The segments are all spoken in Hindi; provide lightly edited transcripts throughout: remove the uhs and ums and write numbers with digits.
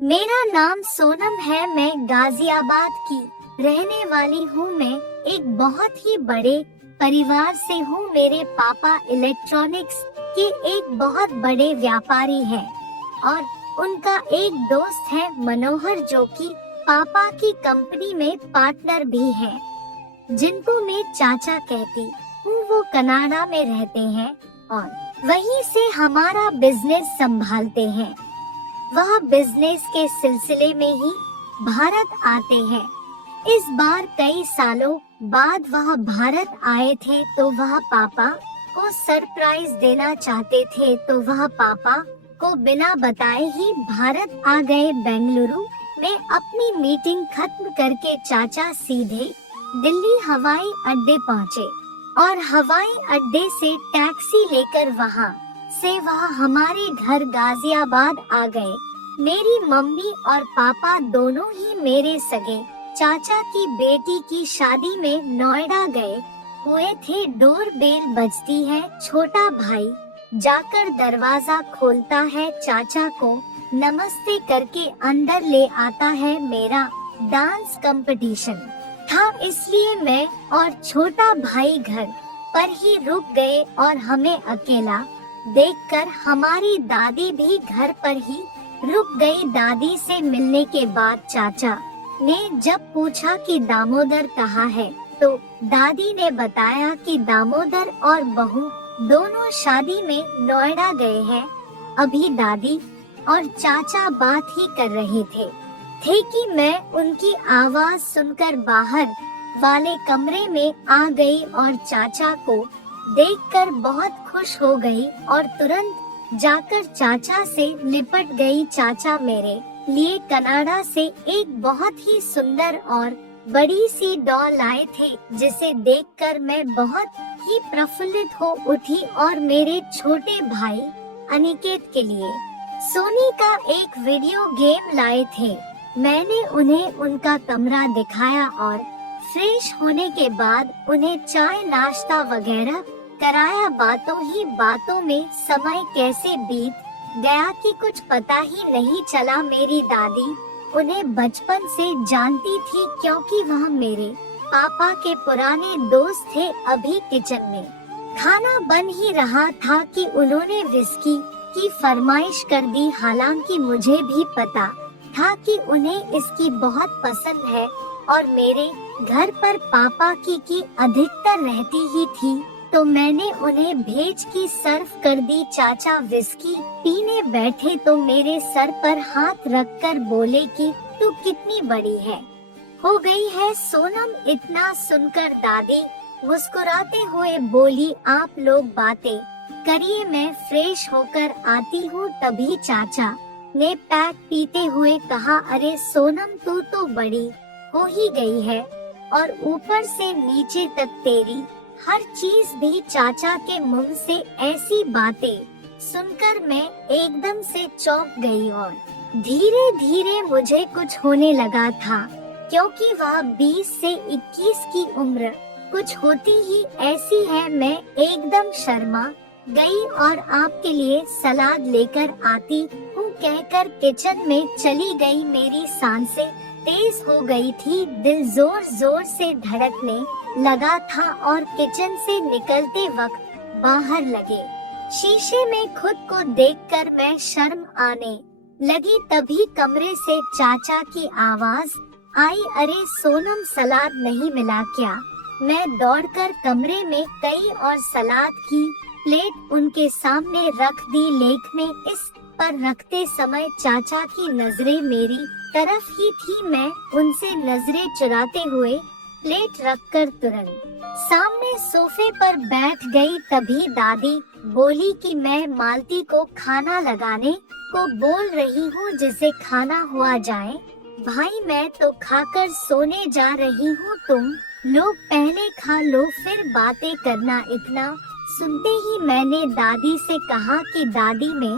मेरा नाम सोनम है। मैं गाजियाबाद की रहने वाली हूँ। मैं एक बहुत ही बड़े परिवार से हूँ। मेरे पापा इलेक्ट्रॉनिक्स के एक बहुत बड़े व्यापारी हैं और उनका एक दोस्त है मनोहर, जो कि पापा की कंपनी में पार्टनर भी है, जिनको मैं चाचा कहती हूँ। वो कनाडा में रहते हैं और वहीं से हमारा बिजनेस संभालते हैं। वह बिजनेस के सिलसिले में ही भारत आते हैं। इस बार कई सालों बाद वह भारत आए थे, तो वह पापा को सरप्राइज देना चाहते थे, तो वह पापा को बिना बताए ही भारत आ गए। बेंगलुरु में अपनी मीटिंग खत्म करके चाचा सीधे दिल्ली हवाई अड्डे पहुँचे और हवाई अड्डे से टैक्सी लेकर वहाँ से वह हमारे घर गाजियाबाद आ गए। मेरी मम्मी और पापा दोनों ही मेरे सगे चाचा की बेटी की शादी में नोएडा गए हुए थे। डोर बेल बजती है, छोटा भाई जाकर दरवाजा खोलता है, चाचा को नमस्ते करके अंदर ले आता है। मेरा डांस कंपटीशन था, इसलिए मैं और छोटा भाई घर पर ही रुक गए और हमें अकेला देखकर हमारी दादी भी घर पर ही रुक गई। दादी से मिलने के बाद चाचा ने जब पूछा कि दामोदर कहाँ है, तो दादी ने बताया कि दामोदर और बहू दोनों शादी में नोएडा गए हैं। अभी दादी और चाचा बात ही कर रहे थे कि मैं उनकी आवाज सुनकर बाहर वाले कमरे में आ गई और चाचा को देखकर बहुत खुश हो गई और तुरंत जाकर चाचा से लिपट गई। चाचा मेरे लिए कनाडा से एक बहुत ही सुंदर और बड़ी सी डॉल लाए थे, जिसे देखकर मैं बहुत ही प्रफुल्लित हो उठी और मेरे छोटे भाई अनिकेत के लिए सोनी का एक वीडियो गेम लाए थे। मैंने उन्हें उनका कमरा दिखाया और फ्रेश होने के बाद उन्हें चाय नाश्ता वगैरह कराया। बातों ही बातों में समय कैसे बीत गया कि कुछ पता ही नहीं चला। मेरी दादी उन्हें बचपन से जानती थी, क्योंकि वह मेरे पापा के पुराने दोस्त थे। अभी किचन में खाना बन ही रहा था कि उन्होंने विस्की की फरमाइश कर दी। हालांकि मुझे भी पता था कि उन्हें इसकी बहुत पसंद है और मेरे घर पर पापा की अधिकतर रहती ही थी, तो मैंने उन्हें भेज की सर्व कर दी। चाचा विस्की पीने बैठे तो मेरे सर पर हाथ रखकर बोले कि तू कितनी बड़ी हो गई है सोनम। इतना सुनकर दादी मुस्कुराते हुए बोली, आप लोग बातें करिए, मैं फ्रेश होकर आती हूँ। तभी चाचा ने पैक पीते हुए कहा, अरे सोनम तू तो बड़ी हो ही गई है और ऊपर से नीचे तक तेरी हर चीज भी। चाचा के मुंह से ऐसी बातें सुनकर मैं एकदम से चौंक गई और धीरे धीरे मुझे कुछ होने लगा था, क्योंकि वह 20 से 21 की उम्र कुछ होती ही ऐसी है। मैं एकदम शर्मा गई और आपके लिए सलाद लेकर आती हूँ कहकर किचन में चली गई। मेरी सांसें तेज हो गई थी, दिल जोर जोर से धड़कने लगा था और किचन से निकलते वक्त बाहर लगे शीशे में खुद को देखकर मैं शर्म आने लगी। तभी कमरे से चाचा की आवाज आई, अरे सोनम सलाद नहीं मिला क्या? मैं दौड़कर कमरे में गई और सलाद की प्लेट उनके सामने रख दी। लेख में इस पर रखते समय चाचा की नजरें मेरी तरफ ही थी। मैं उनसे नजरें चुराते हुए प्लेट रखकर तुरंत सामने सोफे पर बैठ गई। तभी दादी बोली कि मैं मालती को खाना लगाने को बोल रही हूँ, जिसे खाना हुआ जाए। भाई मैं तो खाकर सोने जा रही हूँ, तुम लोग पहले खा लो फिर बातें करना। इतना सुनते ही मैंने दादी से कहा कि दादी मैं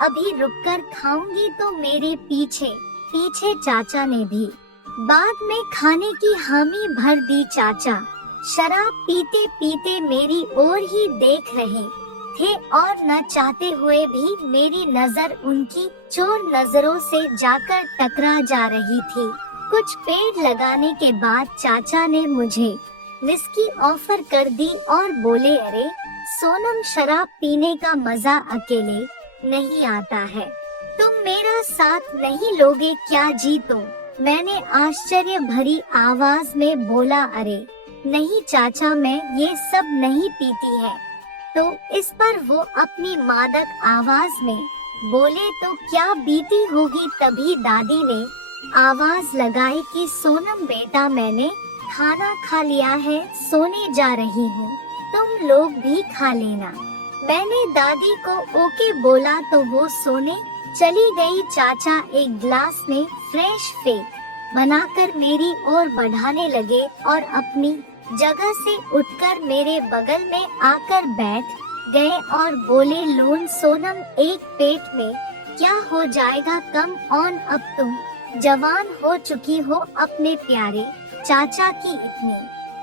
अभी रुककर खाऊंगी, तो मेरे पीछे पीछे चाचा ने भी बाद में खाने की हामी भर दी। चाचा शराब पीते पीते मेरी ओर ही देख रहे थे और न चाहते हुए भी मेरी नजर उनकी चोर नजरों से जाकर टकरा जा रही थी। कुछ पेड़ लगाने के बाद चाचा ने मुझे विस्की ऑफर कर दी और बोले, अरे सोनम, शराब पीने का मजा अकेले नहीं आता है, तुम मेरा साथ नहीं लोगे क्या जी तुम? मैंने आश्चर्य भरी आवाज में बोला, अरे नहीं चाचा, मैं ये सब नहीं पीती है। तो इस पर वो अपनी मादक आवाज में बोले, तो क्या बीती होगी? तभी दादी ने आवाज लगाई कि सोनम बेटा, मैंने खाना खा लिया है, सोने जा रही हूँ, तुम लोग भी खा लेना। मैंने दादी को ओके बोला तो वो सोने चली गई। चाचा एक ग्लास में फ्रेश फेक बनाकर मेरी ओर बढ़ाने लगे और अपनी जगह से उठकर मेरे बगल में आकर बैठ गए और बोले, लोन सोनम, एक पेट में क्या हो जाएगा, कम ऑन, अब तुम जवान हो चुकी हो, अपने प्यारे चाचा की इतनी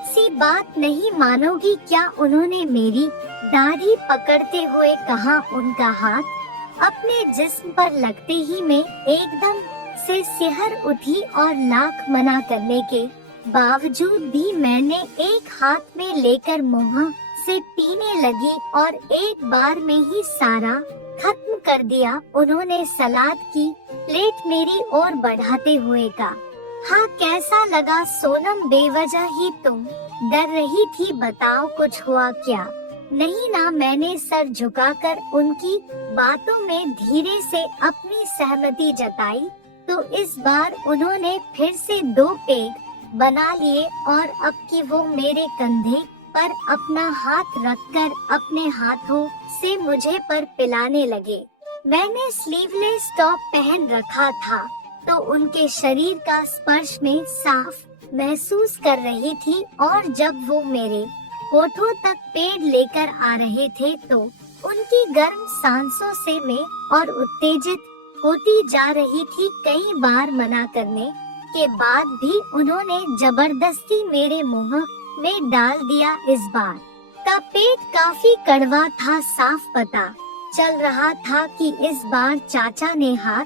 सी बात नहीं मानोगी क्या? उन्होंने मेरी दाढ़ी पकड़ते हुए कहा। उनका हाथ अपने जिस्म पर लगते ही मैं एकदम से सिहर उठी और लाख मना करने के बावजूद भी मैंने एक हाथ में लेकर मुंह से पीने लगी और एक बार में ही सारा खत्म कर दिया। उन्होंने सलाद की प्लेट मेरी ओर बढ़ाते हुए कहा, हाँ कैसा लगा सोनम? बेवजह ही तुम डर रही थी, बताओ कुछ हुआ क्या? नहीं ना, मैंने सर झुकाकर उनकी बातों में धीरे से अपनी सहमति जताई। तो इस बार उन्होंने फिर से 2 पेग बना लिए और अब की वो मेरे कंधे पर अपना हाथ रखकर अपने हाथों से मुझे पर पिलाने लगे। मैंने स्लीवलेस टॉप पहन रखा था तो उनके शरीर का स्पर्श में साफ महसूस कर रही थी और जब वो मेरे होठों तक पेड़ लेकर आ रहे थे तो उनकी गर्म सांसों से मैं और उत्तेजित होती जा रही थी। कई बार मना करने के बाद भी उन्होंने जबरदस्ती मेरे मुंह में डाल दिया। इस बार का पेट काफी कड़वा था, साफ पता चल रहा था कि इस बार चाचा ने हाथ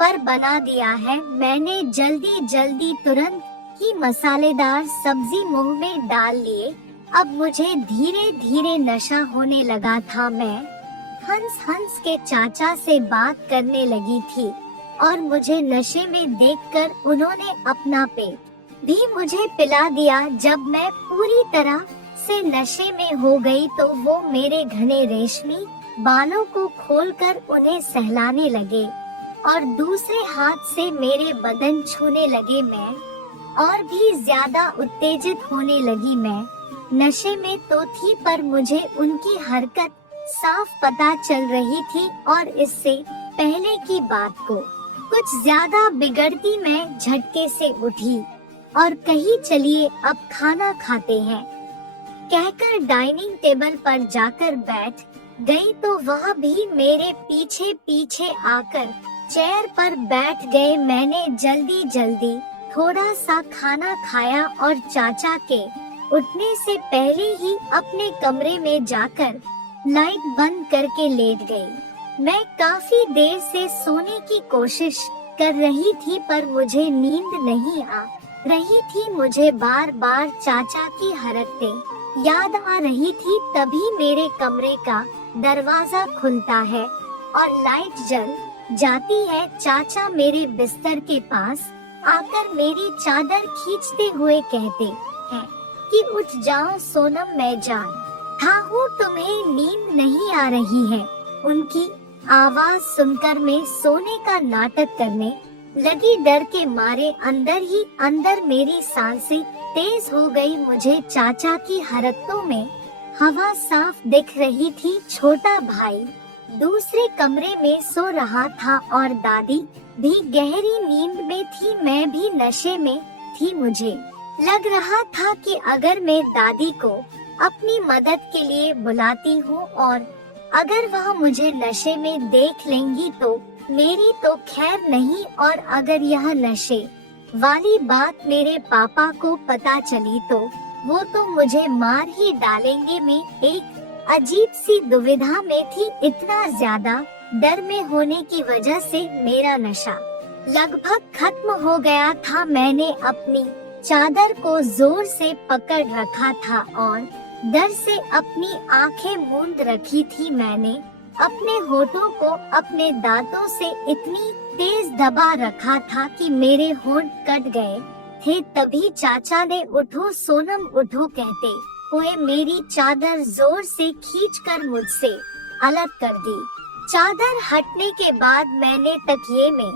पर बना दिया है। मैंने जल्दी तुरंत ही मसालेदार सब्जी मुंह में डाल लिए। अब मुझे धीरे धीरे नशा होने लगा था। मैं हंस के चाचा से बात करने लगी थी और मुझे नशे में देखकर उन्होंने अपना पेट भी मुझे पिला दिया। जब मैं पूरी तरह से नशे में हो गई तो वो मेरे घने रेशमी बालों को खोलकर उन्हें सहलाने लगे और दूसरे हाथ से मेरे बदन छूने लगे। मैं और भी ज्यादा उत्तेजित होने लगी। मैं नशे में तो थी पर मुझे उनकी हरकत साफ पता चल रही थी और इससे पहले की बात को कुछ ज्यादा बिगड़ती मैं झटके से उठी और कही, चलिए अब खाना खाते हैं कहकर डाइनिंग टेबल पर जाकर बैठ गई तो वह भी मेरे पीछे पीछे आकर चेयर पर बैठ गए। मैंने जल्दी थोड़ा सा खाना खाया और चाचा के उठने से पहले ही अपने कमरे में जाकर लाइट बंद करके लेट गई। मैं काफी देर से सोने की कोशिश कर रही थी पर मुझे नींद नहीं आ रही थी। मुझे बार बार चाचा की हरकतें याद आ रही थी। तभी मेरे कमरे का दरवाजा खुलता है और लाइट जल जाती है। चाचा मेरे बिस्तर के पास आकर मेरी चादर खींचते हुए कहते हैं कि उठ जाओ सोनम, मैं जानता हूँ तुम्हें नींद नहीं आ रही है। उनकी आवाज सुनकर मैं सोने का नाटक करने लगी। डर के मारे अंदर ही अंदर मेरी सांसें तेज हो गई। मुझे चाचा की हरकतों में हवा साफ दिख रही थी। छोटा भाई दूसरे कमरे में सो रहा था और दादी भी गहरी नींद में थी। मैं भी नशे में थी। मुझे लग रहा था कि अगर मैं दादी को अपनी मदद के लिए बुलाती हूँ और अगर वह मुझे नशे में देख लेंगी तो मेरी तो खैर नहीं, और अगर यह नशे वाली बात मेरे पापा को पता चली तो वो तो मुझे मार ही डालेंगे। मैं एक अजीब सी दुविधा में थी, इतना ज्यादा डर में होने की वजह से मेरा नशा लगभग खत्म हो गया था। मैंने अपनी चादर को जोर से पकड़ रखा था और डर से अपनी आंखें मूंद रखी थी। मैंने अपने होठों को अपने दांतों से इतनी तेज दबा रखा था कि मेरे होंठ कट गए थे। तभी चाचा ने उठो सोनम उठो कहते हुए मेरी चादर जोर से खींचकर मुझसे अलग कर दी। चादर हटने के बाद मैंने तकिए में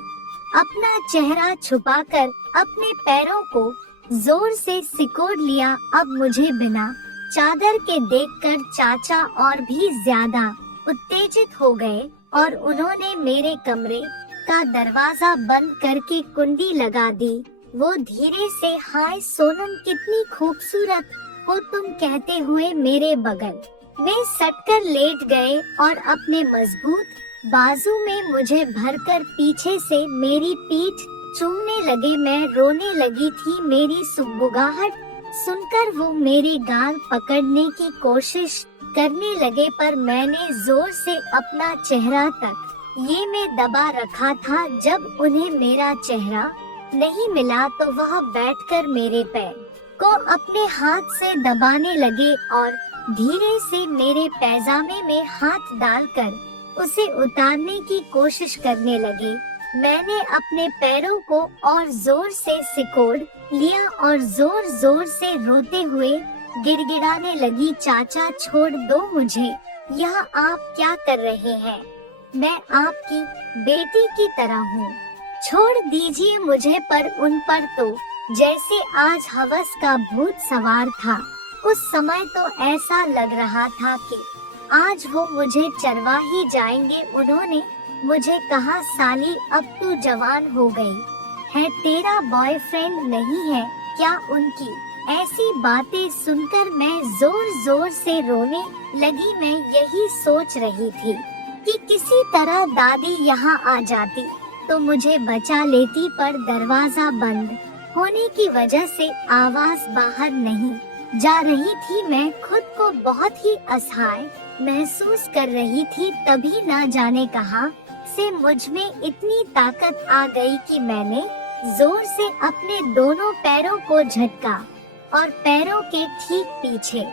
अपना चेहरा छुपाकर अपने पैरों को जोर से सिकोड़ लिया। अब मुझे बिना चादर के देखकर चाचा और भी ज्यादा उत्तेजित हो गए और उन्होंने मेरे कमरे का दरवाजा बंद करके कुंडी लगा दी। वो धीरे से हाय सोनम कितनी खूबसूरत हो तुम कहते हुए मेरे बगल में सटकर लेट गए और अपने मजबूत बाजू में मुझे भरकर पीछे से मेरी पीठ चूमने लगे। मैं रोने लगी थी। मेरी सुगबुगाहट सुनकर वो मेरे गाल पकड़ने की कोशिश करने लगे, पर मैंने जोर से अपना चेहरा तक ये में दबा रखा था। जब उन्हें मेरा चेहरा नहीं मिला तो वह बैठकर मेरे पैर को अपने हाथ से दबाने लगे और धीरे से मेरे पैजामे में हाथ डालकर उसे उतारने की कोशिश करने लगे। मैंने अपने पैरों को और जोर से सिकोड़ लिया और जोर जोर से रोते हुए गिड़गिड़ाने लगी, चाचा छोड़ दो मुझे, यह आप क्या कर रहे हैं? मैं आपकी बेटी की तरह हूँ, छोड़ दीजिए मुझे। पर उन पर तो जैसे आज हवस का भूत सवार था। उस समय तो ऐसा लग रहा था कि आज वो मुझे चरवा ही जाएंगे। उन्होंने मुझे कहा साली अब तू जवान हो गई है, तेरा बॉयफ्रेंड नहीं है क्या? उनकी ऐसी बातें सुनकर मैं जोर जोर से रोने लगी। मैं यही सोच रही थी कि किसी तरह दादी यहाँ आ जाती तो मुझे बचा लेती, पर दरवाजा बंद होने की वजह से आवाज बाहर नहीं जा रही थी। मैं खुद को बहुत ही असहाय महसूस कर रही थी। तभी ना जाने कहाँ से मुझ में इतनी ताकत आ गई कि मैंने जोर से अपने दोनों पैरों को झटका और पैरों के ठीक पीछे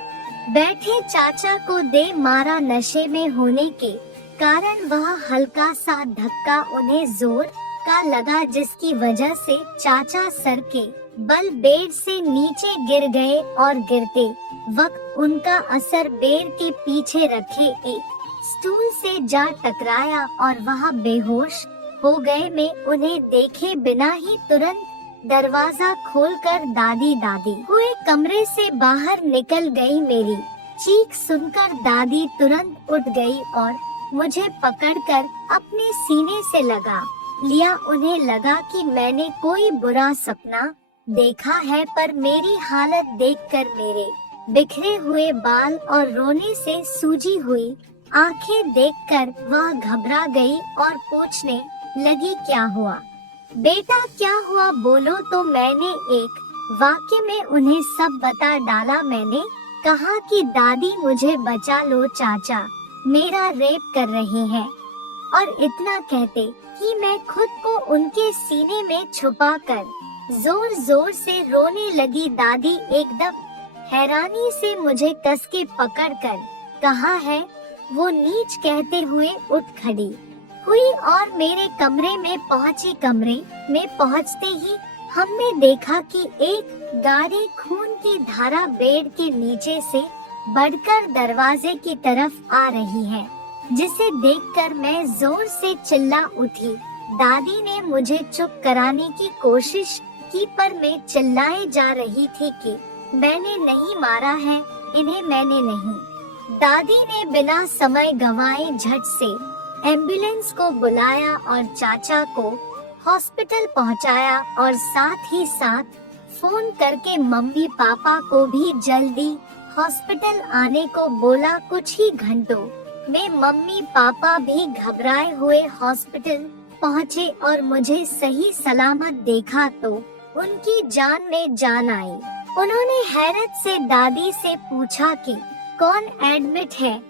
बैठे चाचा को दे मारा। नशे में होने के कारण वह हल्का सा धक्का उन्हें जोर का लगा, जिसकी वजह से चाचा सर के बल बेड से नीचे गिर गए और गिरते वक्त उनका असर बेड के पीछे रखे एक स्टूल से जा टकराया और वह बेहोश हो गए। मैं उन्हें देखे बिना ही तुरंत दरवाजा खोलकर दादी हुए कमरे से बाहर निकल गई। मेरी चीख सुनकर दादी तुरंत उठ गई और मुझे पकड़कर अपने सीने से लगा लिया। उन्हें लगा कि मैंने कोई बुरा सपना देखा है, पर मेरी हालत देखकर मेरे बिखरे हुए बाल और रोने से सूजी हुई आंखें देखकर वह घबरा गई और पूछने लगी क्या हुआ बेटा, क्या हुआ बोलो। तो मैंने एक वाक्य में उन्हें सब बता डाला। मैंने कहा कि दादी मुझे बचा लो, चाचा मेरा रेप कर रहे हैं। और इतना कहते ही मैं खुद को उनके सीने में छुपाकर जोर जोर से रोने लगी। दादी एकदम हैरानी से मुझे कस के पकड़कर कहाँ है वो नीच कहते हुए उठ खड़ी हुई और मेरे कमरे में पहुंची। कमरे में पहुंचते ही हमने देखा कि एक गाढ़ी खून की धारा बेड के नीचे से बढ़कर दरवाजे की तरफ आ रही है, जिसे देखकर मैं जोर से चिल्ला उठी। दादी ने मुझे चुप कराने की कोशिश की, पर मैं चिल्लाए जा रही थी कि मैंने नहीं मारा है इन्हें, मैंने नहीं। दादी ने बिना समय गंवाए झट से एम्बुलेंस को बुलाया और चाचा को हॉस्पिटल पहुंचाया और साथ ही साथ फोन करके मम्मी पापा को भी जल्दी हॉस्पिटल आने को बोला। कुछ ही घंटों में मम्मी पापा भी घबराए हुए हॉस्पिटल पहुंचे और मुझे सही सलामत देखा तो उनकी जान में जान आई। उन्होंने हैरत से दादी से पूछा कि कौन एडमिट है?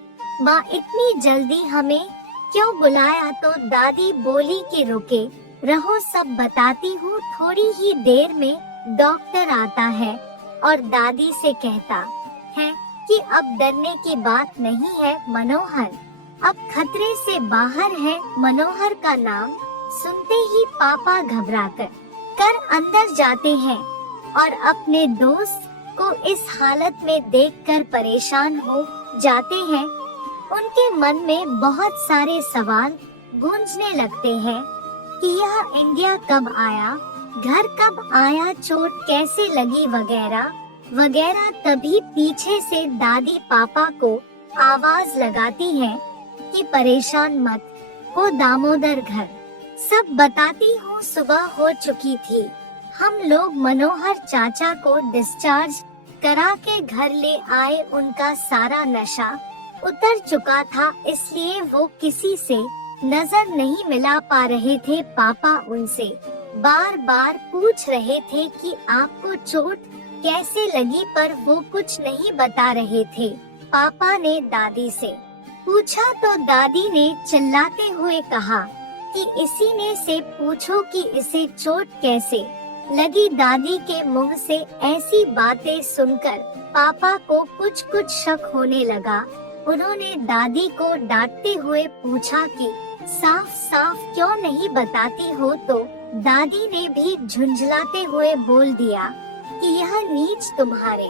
माँ इतनी जल्दी हमें क्यों बुलाया? तो दादी बोली कि रुके रहो, सब बताती हूँ। थोड़ी ही देर में डॉक्टर आता है और दादी से कहता है कि अब डरने की बात नहीं है मनोहर, अब खतरे से बाहर है। मनोहर का नाम सुनते ही पापा घबराकर अंदर जाते हैं और अपने दोस्त को इस हालत में देखकर परेशान हो जाते हैं। उनके मन में बहुत सारे सवाल गूंजने लगते हैं कि यह इंडिया कब आया, घर कब आया, चोट कैसे लगी, वगैरह वगैरह। तभी पीछे से दादी पापा को आवाज लगाती है कि परेशान मत हो दामोदर, घर सब बताती हूँ। सुबह हो चुकी थी, हम लोग मनोहर चाचा को डिस्चार्ज करा के घर ले आए। उनका सारा नशा उतर चुका था, इसलिए वो किसी से नजर नहीं मिला पा रहे थे। पापा उनसे बार बार पूछ रहे थे कि आपको चोट कैसे लगी, पर वो कुछ नहीं बता रहे थे। पापा ने दादी से पूछा तो दादी ने चिल्लाते हुए कहा कि इसी ने से पूछो कि इसे चोट कैसे लगी। दादी के मुंह से ऐसी बातें सुनकर पापा को कुछ शक होने लगा। उन्होंने दादी को डांटते हुए पूछा कि साफ साफ क्यों नहीं बताती हो? तो दादी ने भी झुंझलाते हुए बोल दिया कि यह नीच तुम्हारे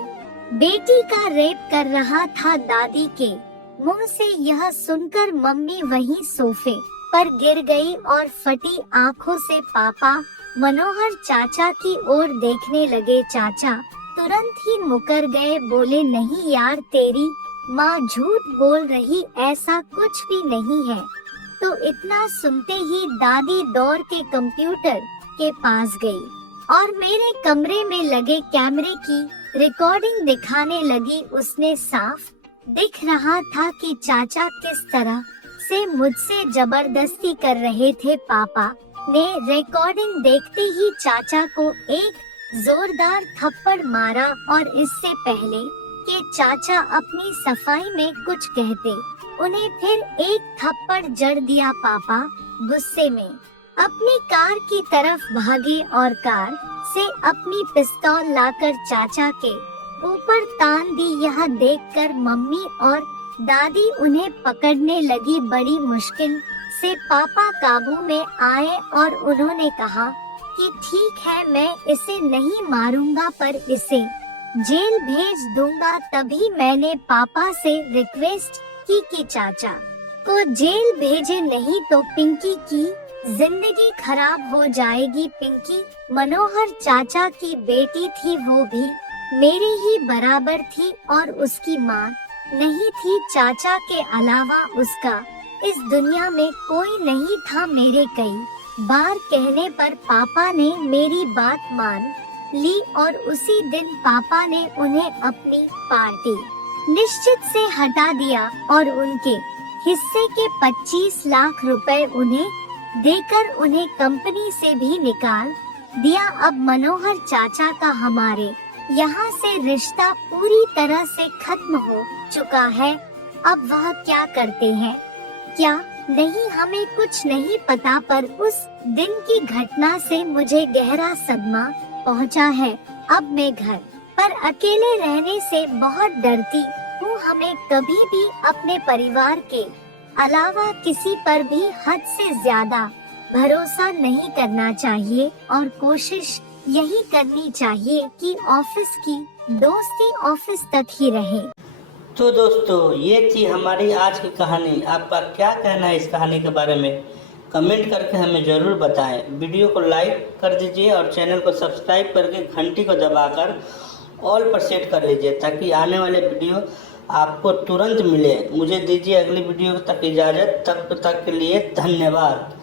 बेटी का रेप कर रहा था। दादी के मुंह से यह सुनकर मम्मी वहीं सोफे पर गिर गई और फटी आंखों से पापा मनोहर चाचा की ओर देखने लगे। चाचा तुरंत ही मुकर गए, बोले नहीं यार, तेरी माँ झूठ बोल रही, ऐसा कुछ भी नहीं है। तो इतना सुनते ही दादी दौड़ के कंप्यूटर के पास गई और मेरे कमरे में लगे कैमरे की रिकॉर्डिंग दिखाने लगी। उसने साफ दिख रहा था कि चाचा किस तरह से मुझसे जबरदस्ती कर रहे थे। पापा ने रिकॉर्डिंग देखते ही चाचा को एक जोरदार थप्पड़ मारा और इससे पहले कि चाचा अपनी सफाई में कुछ कहते, उन्हें फिर एक थप्पड़ जड़ दिया। पापा गुस्से में अपनी कार की तरफ भागे और कार से अपनी पिस्तौल लाकर चाचा के ऊपर तान दी। यह देखकर मम्मी और दादी उन्हें पकड़ने लगी। बड़ी मुश्किल से पापा काबू में आए और उन्होंने कहा कि ठीक है, मैं इसे नहीं मारूंगा पर इसे जेल भेज दूंगा। तभी मैंने पापा से रिक्वेस्ट की कि चाचा को जेल भेजे, नहीं तो पिंकी की जिंदगी खराब हो जाएगी। पिंकी मनोहर चाचा की बेटी थी, वो भी मेरी ही बराबर थी और उसकी माँ नहीं थी। चाचा के अलावा उसका इस दुनिया में कोई नहीं था। मेरे कई बार कहने पर पापा ने मेरी बात मान ली और उसी दिन पापा ने उन्हें अपनी पार्टी निश्चित से हटा दिया और उनके हिस्से के 25 लाख रुपए उन्हें देकर उन्हें कंपनी से भी निकाल दिया। अब मनोहर चाचा का हमारे यहाँ से रिश्ता पूरी तरह से खत्म हो चुका है। अब वह क्या करते हैं क्या नहीं हमें कुछ नहीं पता, पर उस दिन की घटना से मुझे गहरा सदमा पहुंचा है। अब मैं घर पर अकेले रहने से बहुत डरती हूँ। हमें कभी भी अपने परिवार के अलावा किसी पर भी हद से ज्यादा भरोसा नहीं करना चाहिए और कोशिश यही करनी चाहिए कि ऑफिस की दोस्ती ऑफिस तक ही रहे। तो दोस्तों, ये थी हमारी आज की कहानी। आपका क्या कहना है इस कहानी के बारे में? कमेंट करके हमें ज़रूर बताएं। वीडियो को लाइक कर दीजिए और चैनल को सब्सक्राइब करके घंटी को दबाकर ऑल पर सेट कर लीजिए ताकि आने वाले वीडियो आपको तुरंत मिले। मुझे दीजिए अगली वीडियो तक इजाज़त, तब तक के लिए धन्यवाद।